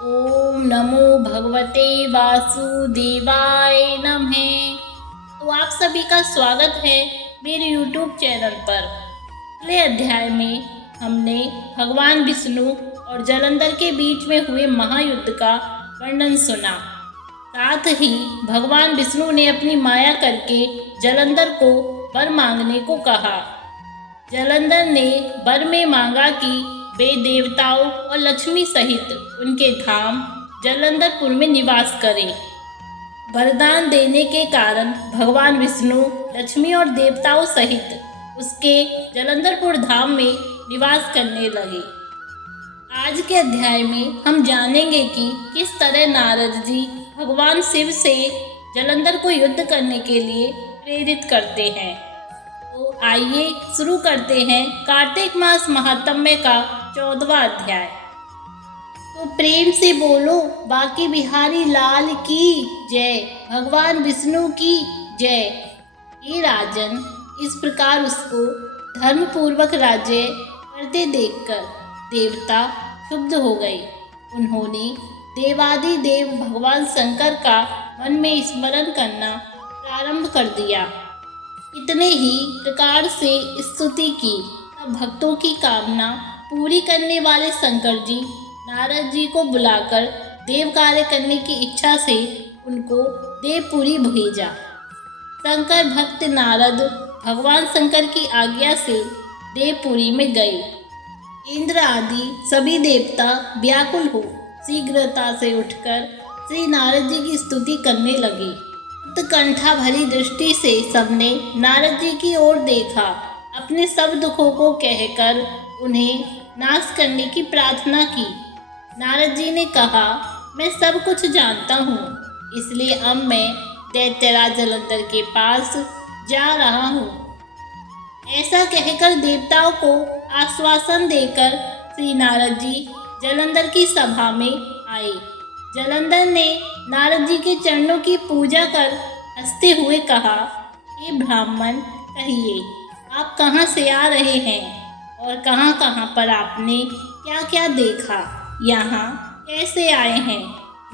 ओम नमो भगवते वासुदेवाय नमः। तो आप सभी का स्वागत है मेरे YouTube चैनल पर। पिछले अध्याय में हमने भगवान विष्णु और जलंधर के बीच में हुए महायुद्ध का वर्णन सुना। साथ ही भगवान विष्णु ने अपनी माया करके जलंधर को वर मांगने को कहा। जलंधर ने वर में मांगा कि वे देवताओं और लक्ष्मी सहित उनके धाम जलंधरपुर में निवास करें। वरदान देने के कारण भगवान विष्णु लक्ष्मी और देवताओं सहित उसके जलंधरपुर धाम में निवास करने लगे। आज के अध्याय में हम जानेंगे कि किस तरह नारद जी भगवान शिव से जलंधर को युद्ध करने के लिए प्रेरित करते हैं। तो आइए शुरू करते हैं कार्तिक मास महात्म्य का 14वां अध्याय। तो प्रेम से बोलो बाकी बिहारी लाल की जय, भगवान विष्णु की जय। ये राजन इस प्रकार उसको धर्मपूर्वक राज्य करते देखकर देवता क्षुब्ध हो गए। उन्होंने देवादिदेव भगवान शंकर का मन में स्मरण करना प्रारंभ कर दिया। इतने ही प्रकार से स्तुति की। तब भक्तों की कामना पूरी करने वाले शंकर जी नारद जी को बुलाकर देव कार्य करने की इच्छा से उनको देवपुरी भेजा। शंकर भक्त नारद भगवान शंकर की आज्ञा से देवपुरी में गए। इंद्र आदि सभी देवता व्याकुल हो शीघ्रता से उठकर श्री नारद जी की स्तुति करने लगे। उत्कंठा भरी दृष्टि से सबने नारद जी की ओर देखा। अपने सब दुखों को कहकर उन्हें नाश करने की प्रार्थना की। नारद जी ने कहा, मैं सब कुछ जानता हूँ, इसलिए अब मैं दैत्यराज जलंधर के पास जा रहा हूँ। ऐसा कहकर देवताओं को आश्वासन देकर श्री नारद जी जलंधर की सभा में आए। जलंधर ने नारद जी के चरणों की पूजा कर हंसते हुए कहा, हे ब्राह्मण, कहिए आप कहाँ से आ रहे हैं और कहाँ कहाँ पर आपने क्या क्या देखा, यहाँ कैसे आए हैं।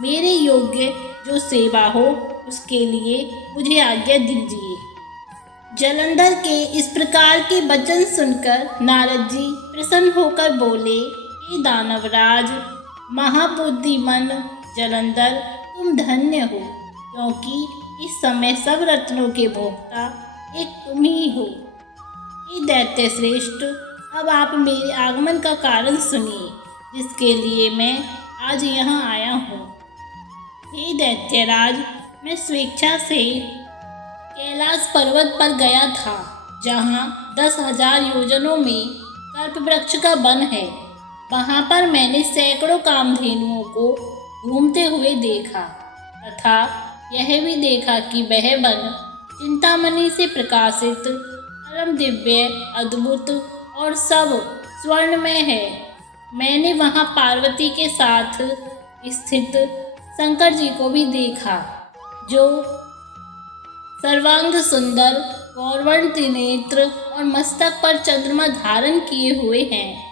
मेरे योग्य जो सेवा हो उसके लिए मुझे आज्ञा दीजिए। जलंधर के इस प्रकार के वचन सुनकर नारद जी प्रसन्न होकर बोले, हे दानवराज महाबुद्धिमान जलंधर, तुम धन्य हो, क्योंकि इस समय सब रत्नों के भोक्ता एक तुम ही हो। हे दैत्य श्रेष्ठ, अब आप मेरे आगमन का कारण सुनिए, जिसके लिए मैं आज यहाँ आया हूँ। हे दैत्यराज, मैं स्वेच्छा से कैलाश पर्वत पर गया था, जहाँ 10,000 योजनों में कल्प वृक्ष का वन है। वहाँ पर मैंने सैकड़ों कामधेनुओं को घूमते हुए देखा तथा यह भी देखा कि वह वन चिंतामणि से प्रकाशित परम दिव्य अद्भुत और सब स्वर्णमय है। मैंने वहाँ पार्वती के साथ स्थित शंकर जी को भी देखा, जो सर्वांग सुंदर गौरवर्ण त्रिनेत्र और मस्तक पर चंद्रमा धारण किए हुए हैं।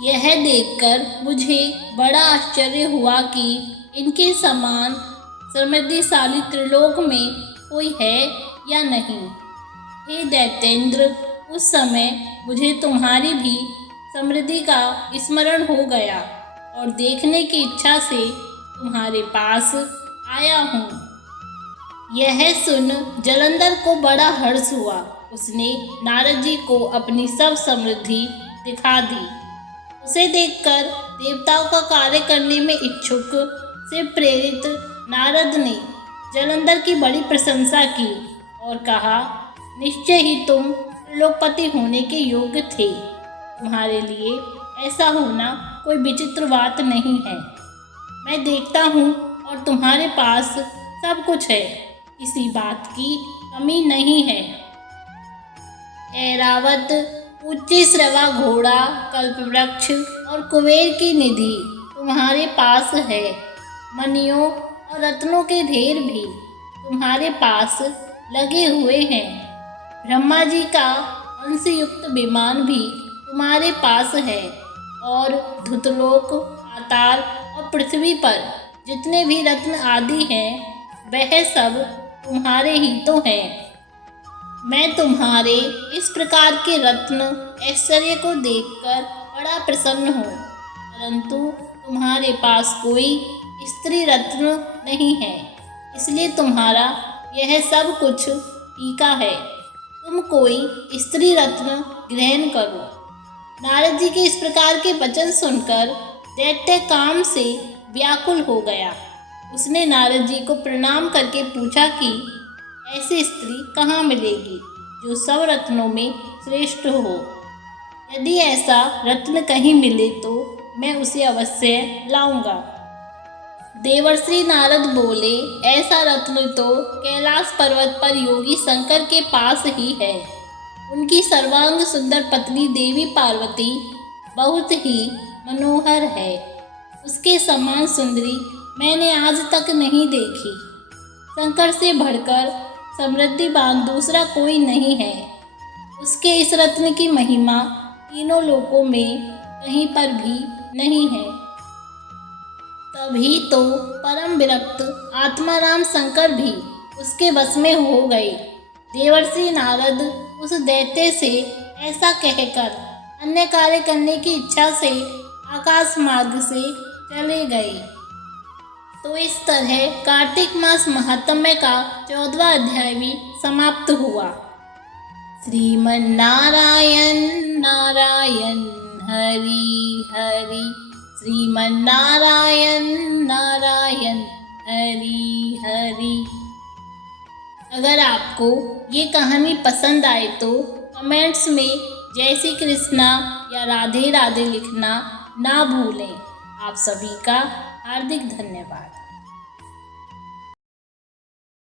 यह देखकर मुझे बड़ा आश्चर्य हुआ कि इनके समान समृद्धिशाली त्रिलोक में कोई है या नहीं। हे दैत्येंद्र, उस समय मुझे तुम्हारी भी समृद्धि का स्मरण हो गया और देखने की इच्छा से तुम्हारे पास आया हूँ। यह सुन जलंधर को बड़ा हर्ष हुआ। उसने नारद जी को अपनी सब समृद्धि दिखा दी। उसे देखकर देवताओं का कार्य करने में इच्छुक से प्रेरित नारद ने जलंधर की बड़ी प्रशंसा की और कहा, निश्चय ही तुम त्रिलोकपति होने के योग्य थे। तुम्हारे लिए ऐसा होना कोई विचित्र बात नहीं है। मैं देखता हूँ और तुम्हारे पास सब कुछ है, किसी बात की कमी नहीं है। ऐरावत, उच्च श्रवा घोड़ा, कल्पवृक्ष और कुबेर की निधि तुम्हारे पास है। मणियों और रत्नों के ढेर भी तुम्हारे पास लगे हुए हैं। ब्रह्मा जी का अंशयुक्त विमान भी तुम्हारे पास है और धुतलोक, पाताल और पृथ्वी पर जितने भी रत्न आदि हैं वह सब तुम्हारे ही तो हैं। मैं तुम्हारे इस प्रकार के रत्न ऐश्वर्य को देखकर बड़ा प्रसन्न हूँ, परंतु तुम्हारे पास कोई स्त्री रत्न नहीं है, इसलिए तुम्हारा यह सब कुछ फीका है। तुम कोई स्त्री रत्न ग्रहण करो। नारद जी के इस प्रकार के वचन सुनकर दैत्य काम से व्याकुल हो गया। उसने नारद जी को प्रणाम करके पूछा कि ऐसी स्त्री कहाँ मिलेगी जो सब रत्नों में श्रेष्ठ हो। यदि ऐसा रत्न कहीं मिले तो मैं उसे अवश्य लाऊंगा। देवर्षि नारद बोले, ऐसा रत्न तो कैलाश पर्वत पर योगी शंकर के पास ही है। उनकी सर्वांग सुंदर पत्नी देवी पार्वती बहुत ही मनोहर है। उसके समान सुंदरी मैंने आज तक नहीं देखी। शंकर से बढ़कर समृद्धिवान दूसरा कोई नहीं है। उसके इस रत्न की महिमा तीनों लोकों में कहीं पर भी नहीं है। तभी तो परम विरक्त आत्माराम शंकर भी उसके वश में हो गए। देवर्षि नारद उस दैत्य से ऐसा कहकर अन्य कार्य करने की इच्छा से आकाश मार्ग से चले गए। तो इस तरह कार्तिक मास महात्म्य का 14वां अध्याय भी समाप्त हुआ। श्रीमन नारायण नारायण हरि हरि, श्रीमन नारायण नारायण हरि हरि। अगर आपको ये कहानी पसंद आए तो कमेंट्स में जय श्री कृष्णा या राधे राधे लिखना ना भूलें। आप सभी का हार्दिक धन्यवाद।